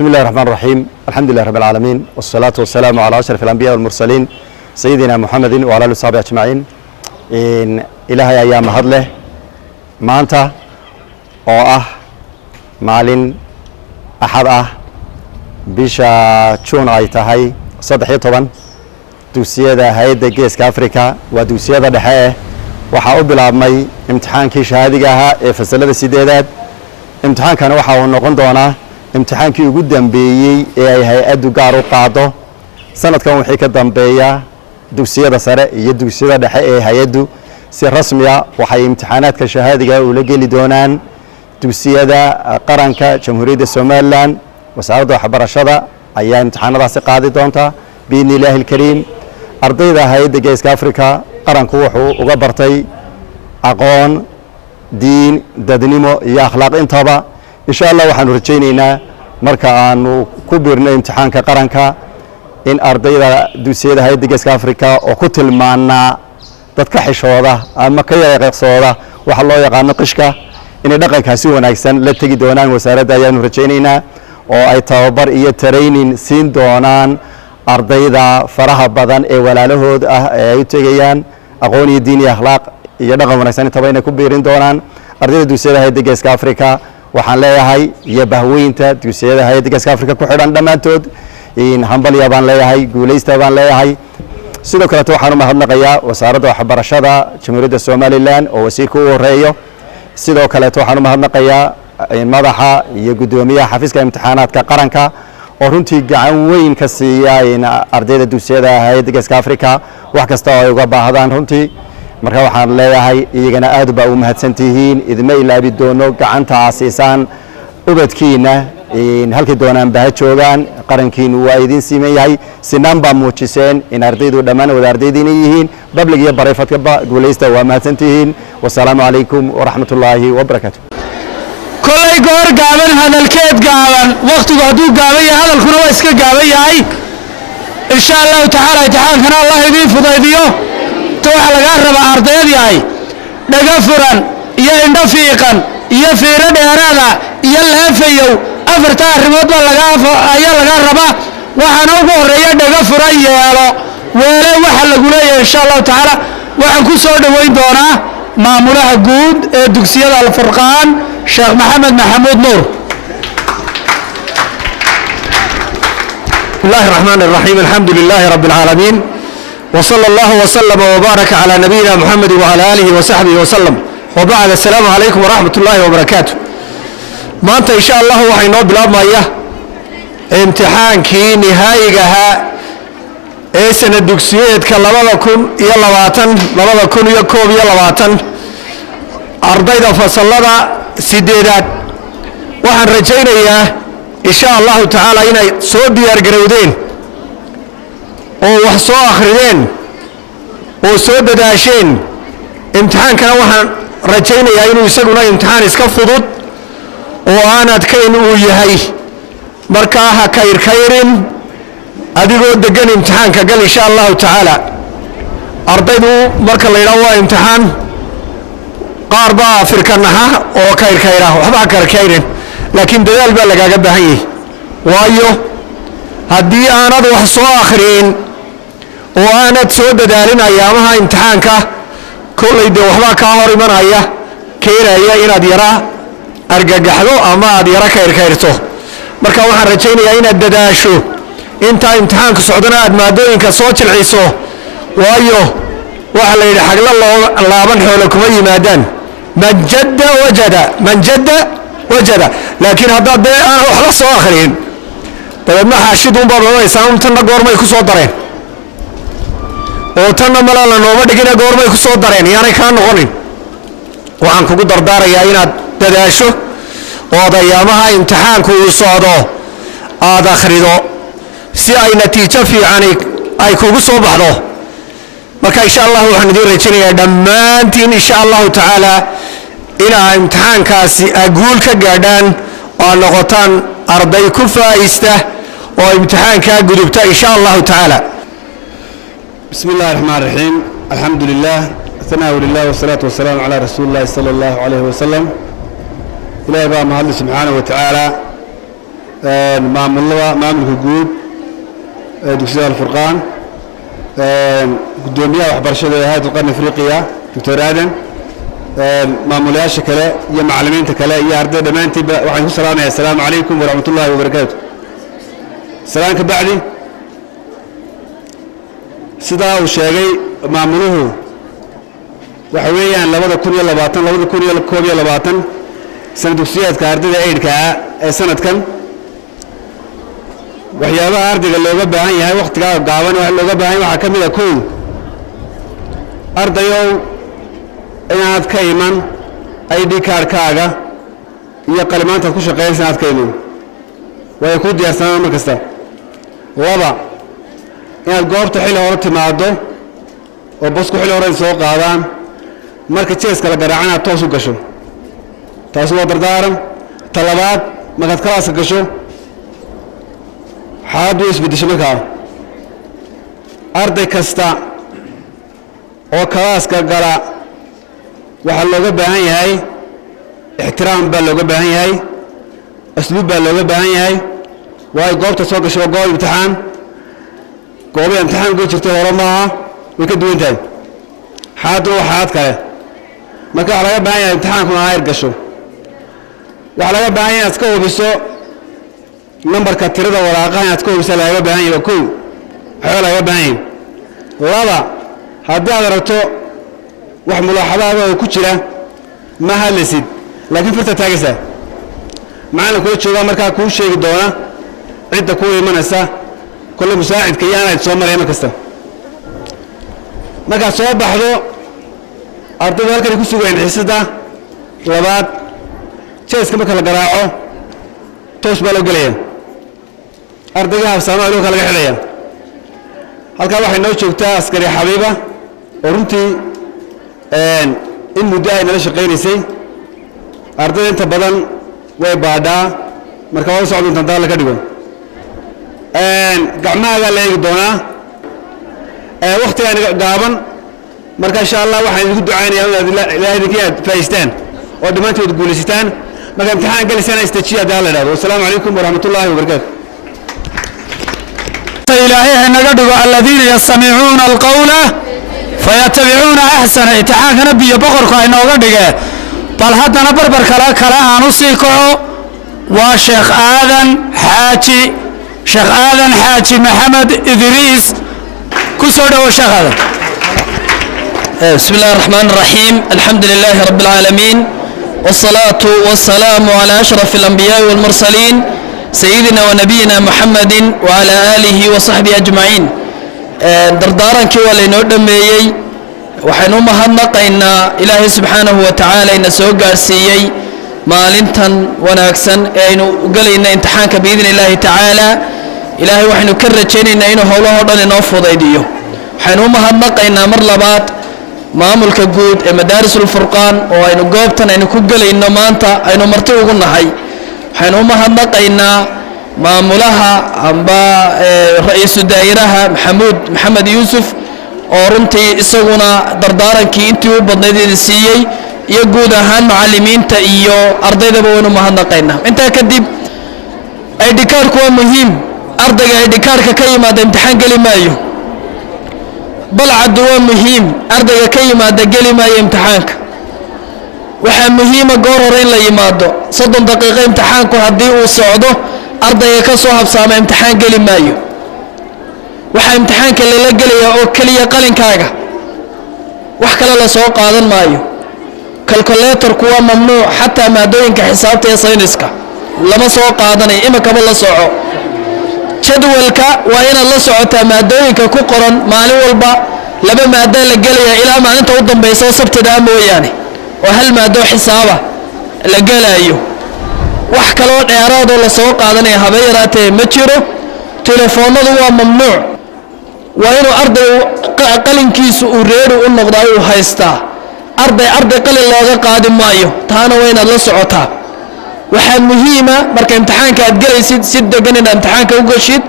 بسم الله الرحمن الرحيم الحمد لله رب العالمين والصلاة والسلام على أشرف الأنبياء والمرسلين سيدنا محمد وعلى آله وصحبه أجمعين إن إلهي أيام هذله maanta oo ah maalin axad ah bisha June ay tahay 13 dugsiyada hay'adda Geeska Afrika waa dugsiyada dhexe waxa uu bilaabmay imtixaankii shahaadiga ahaa ee fasalada 8aad imtixaankana waxa uu noqon doonaa imtixaankii ugu dambeeyay ee ay hay'addu gaar u qaado sanadkan wixii ka dambeeya dugsiyada sare iyo dugsiyada dhexe ee hay'addu si rasmi ah waxay imtixaanaadka shahaadiga u la geli doonaan dugsiyada qaranka Jamhuuriyadda Soomaaliland wasaaradda waxbarashada ayaa imtixaanadaasi qaadi doonta biidhnillaahi kariim ardayda hay'adda Geeska Afrika qaranku wuxuu uga bartay aqoon diin dadnimo iyo akhlaaq intaba insha Allah waxaanu rajaynaynaa marka aanu ku biirno imtixaanka qaranka in ardayda dugsiyada hay'adda Geeska Afrika oo ku tilmaanaa dadka xishooda ama ka yareeqsooda waxa loo yaqaan qishka in dhaqankaasi wanaagsan la tagi doonaan wasaaradda ayaanu rajaynaynaa oo ay tababar iyo training siin doonaan ardayda faraha badan ee walaalahood ah ee ay tagayaan aqoon iyo diin iyo akhlaaq iyo dhaqan wanaagsan intaba inay ku biirin doonaan ardayda dugsiyada hay'adda Geeska Afrika waxaan leeyahay iyo bahweynta dugsiyada hay'adda Geeska Afrika ku xidhan dhamaantood in hambaliya baan leeyahay guuleysta baan leeyahay sidoo kale waxaan u mahadnaqayaa wasaaradda waxbarashada Jamhuuriyadda Soomaaliland oo wasiirka u horeeyo sidoo kale waxaan u mahadnaqayaa madaxa iyo gudoomiyaha xafiiska imtixaanaadka qaranka oo runtii gacan weyn ka siiyay ardayda dugsiyada hay'adda Geeska Afrika wax kasta oo ay uga baahdaan runtii marka waxaan leeyahay iyagana aad baa u mahadsantihiin idma ilaabi doono gacanta aasiisaan ubadkiina in halkii doonaan baa joogaan qarankiinu waa idin siiman yahay sinaan baa muujiseen in ardaydu dhammaan wada ardaydiina yihiin public iyo barefadka guuleysta waa mahadsantihiin wassalaamu calaykum waraxmatullaahi wabarakaatuh kolay goor gaaban hadalkeed gaaban waqtigu hadduu gaaban yahay hadalkuna waa iska gaaban yahay insha allahu tacaala imtixaankana allah idiin fudaydiyo ta waxaa lagaa rabaa ardayd yahay dhaga furan iyo indho fiiqan iyo fiiro dheeraada iyo laafayow afarta arrimood baa ayaa laga rabaa waxaana ugu horeeya dhaga furan yeelo weele waxa lagu leeyahay insha allahu tacaala waxaan ku soo dhaweyn doonaa maamulaha guud ee dugsiyada Al-Furqaan Sheekh Maxamed Maxamuud Nuur bismillaahi raxmaani raxiim alxamdulilaahi rabbil caalamiin وصلى الله وسلم وبارك على نبينا محمد وعلى آله وصحبه وسلم وبعد السلام عليكم ورحمة الله وبركاته ما أنت إن شاء الله وحينو بلاد مايا امتحانكي نهايقها سنة الدكسيات كاللبا كن يلا واتن لبا كن يكوب يلا واتن أرضيدا فصلدا سيديدات وحن رجينا إياه إن شاء الله تعالى إنا سودي أرقرودين oo wax soo akhriyeen oo soo dadaasheen imtixaankana waxaan rajaynayaa inuu isaguna imtixaan iska fudud oo aan adkayn uu yahay marka ha kayrkayrin adigoo degan imtixaanka gal insha allahu tacaala ardaydu marka la yidhaahdo waa imtixaan qaar baa firkanaha oo kayrkayra waxba kayrkayrin laakiin dadaal baa lagaaga baahan yahay waayo haddii aanad wax soo akhriyin oo aanad soo dadaalin ayaamaha imtixaanka kollayde waxbaa kaa hor imanaya keenaya inaad yara argagaxdo ama aad yara kayrkayrto marka waxaan rajaynayaa inaad dadaasho intaa imtixaanka socdana aad maadooyinka soo jilciso waayo waxa la yidhi xagla laaban xoolo kuma yimaadaan man jadda wajada laakiin haddaad dee aan waxba soo akhriyin dabeedna xaashiduunbaad odanaysaa tanna goormay ku soo dareen oo tanna mala la nooma dhigina goormay ku soo dareen yaanay kaa noqonin waxaan kugu dardaarayaa inaad dadaasho oo ayaamaha imtixaanku uu socdo aad akhrido si ay natiijo fiican ay kugu soo baxdo marka insha allah waxaan idin rajaynayaa dhammaantiin insha allahu tacaala inaa imtixaankaasi guul ka gaadhaan oo noqotaan arday ku faa'iista oo imtixaanka gudubta insha allahu tacaala بسم الله الرحمن الرحيم الحمد لله ثناء لله والصلاة والسلام على رسول الله صلى الله عليه وسلم إلهي بقى مهد سبحانه وتعالى maamulka guud dugsiyada alfurqaan gudoomiyaha waxbarashada ee hay'adda qarni afriqiya dr aadan maamulayaasha kale iyo macallimiinta kale iyo ardayda dhammaantiinba waxaan ku salaamayaa assalaamu calaykum waraxmatullaahi wabarakaatu salaan ka bacdi sidaa uu sheegay maamuluhu waxa weeyaan 2020 sanad dugsiyeedka ardayda eydhka ee sanadkan waxyaabaha ardayga looga baahan yahay waqtigaa gaaban waxa looga baahan yahay waxa ka mid ah kow ardayow inaad ka iman ID card-kaaga iyo qalimaantaad ku shaqeynaysa inaad ka iman way ku diyaarsanaan mar kasta laba inaad goobta xilli hore timaado oo bosku xilli hore soo qaadaan marka jeeska la garaacana toos u gasho taas waa dardaaran talabaad markaad kalaaska gasho xaaladu isbedesho markaa arday kasta oo kalaaska gala waxaa looga baahan yahay ixtiraam baa looga baahan yahay asluub baa looga baahan yahay waayo goobta soo gasho waa goob imtixaan goobo imtixaan ku jirta hore maaha way ka duwan tahay xaaladuna waa xaalad kale marka waxaa laga baahan yahay imtixaankuna ayr gasho waxaa laga baahan yahay inaad iska hubiso nambarka tirada waraaqaha inaad iska hubiso laga baahan yahay kow waxaa laga baahan yahay laba haddii aad aragto wax mulaaxadaada oo ku jira ma hadlaysid laakiin firta taagaysaa macallin kula joogaa markaa kuu sheegi doona cidda kuu imanaysa kulle musaacidka iyo anayd soo maraya mar kasta markaad soo baxdo ardayda halkan ku sugayeen xiisada labaad jeeska marka la garaaco toos baa loo gelaya ardayga habsaamaha loo kala xidhaya halkaa waxay noo joogtaa askari xabiiba oo runtii in muddo ay nala shaqaynaysay ardayda inta badan way baadhaa marka waa socdo inta daal ka dhigo gacmahaaga la eegi doonaa waqtigaan gaaban marka insha Allah waxaan idinku ducaynayaa inaad ilaahay idinka faa'iideystaan oo dhammaantood guulaysataan marka imtixaan galisana istajiya daal la dhaado assalaamu calaykum waraxmatullaahi wabarakaatu ilaahay naga dhigo alladina yastamicuuna alqawla fayatabicuuna ahsana imtixaankana biyo boqorku ay nooga dhigeen bal haddana barbar kale aan u sii kaco waa sheekh aadan xaaji maxamed idriis ku soo dhawo sheekh aadan بسم الله الرحمن الرحيم الحمد لله رب العالمين والصلاة والسلام على أشرف الأنبياء والمرسلين سيدنا ونبينا محمد وعلى آله وصحبه أجمعين دردارا كوا لنودميي وحنو مهنقينا إلهي سبحانه وتعالى إن سوق السيي maalintan wanaagsan ee aynu galayna imtixaanka biidin ilaahi tacaala ilaahay waxaynu ka rajaynaynaa inuu howlaha dhan inoo fudaydiyo waxaynu u mahadnaqaynaa mar labaad maamulka guud ee madaarisul furqaan oo aynu goobtan aynu ku galayno maanta aynu marti ugu nahay waxaynu u mahadnaqaynaa maamulaha amba ra'iisul daa'iraha maxamed yuusuf oo runtii isaguna dardaarankii intii u badnayd idin siiyey iyo guud ahaan macallimiinta iyo ardaydaba waynu mahadnaqaynaa intaa kadib ID card-ku waa muhiim ardayga ID card-ka ka yimaada imtixaan geli maayo balcadu waa muhiim ardayga ka yimaada geli maayo imtixaanka waxaa muhiima goor hore in la yimaado 30 daqiiqo imtixaanku haddii uu socdo ardayga ka soo habsaama imtixaan geli maayo waxaa imtixaanka lala gelayaa oo keliya qalinkaaga wax kale la soo qaadan maayo calculator-ku waa mamnuuc xataa maadooyinka xisaabta iyo sayniska lama soo qaadanayo imakaba la soco jadwalka waa inaad la socotaa maadooyinka ku qoran maalin walba laba maado la gelaya ilaa maalinta u dambaysa sabtida mooyaane oo hal maado xisaaba la gelayo wax kale oo dheeraad oo la soo qaadanaya haba yaraatee ma jiro telefoonadu waa mamnuuc waa inuu arday qalinkiisu uu reeri u noqdaa uu haystaa arday qalin looga qaadi maayo taana waa inaad la socotaa waxaa muhiima marka imtixaanka aad galaysid si degan inaad imtixaanka u gashid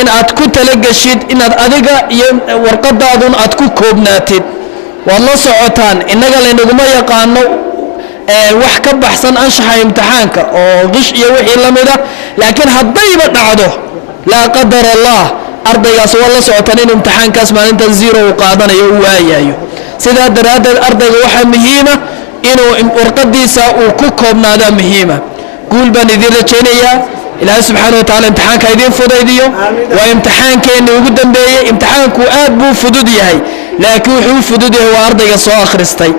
in aad ku talagashid inaad adiga iyo warqadaadun aad ku koobnaatid waad la socotaan innaga laynaguma yaqaano wax ka baxsan anshaxa imtixaanka oo qish iyo wixii la mida laakiin haddayba dhacdo laa qadar allah ardaygaas waa la socotaan in imtixaankaas maalinta zero uu qaadanayo uu waayayo sidaa daraaddeed ardayga waxaa muhiima inuu warqadiisa uu ku koobnaadaa muhiima guul baan idin rajaynayaa ilaahay subxaana wa tacaala imtixaanka idiin fudaydiyo waa imtixaankeenni ugu dambeeyey imtixaanku aad buu fudud yahay laakiin wuxuu u fudud yahay waa ardayga soo akhristay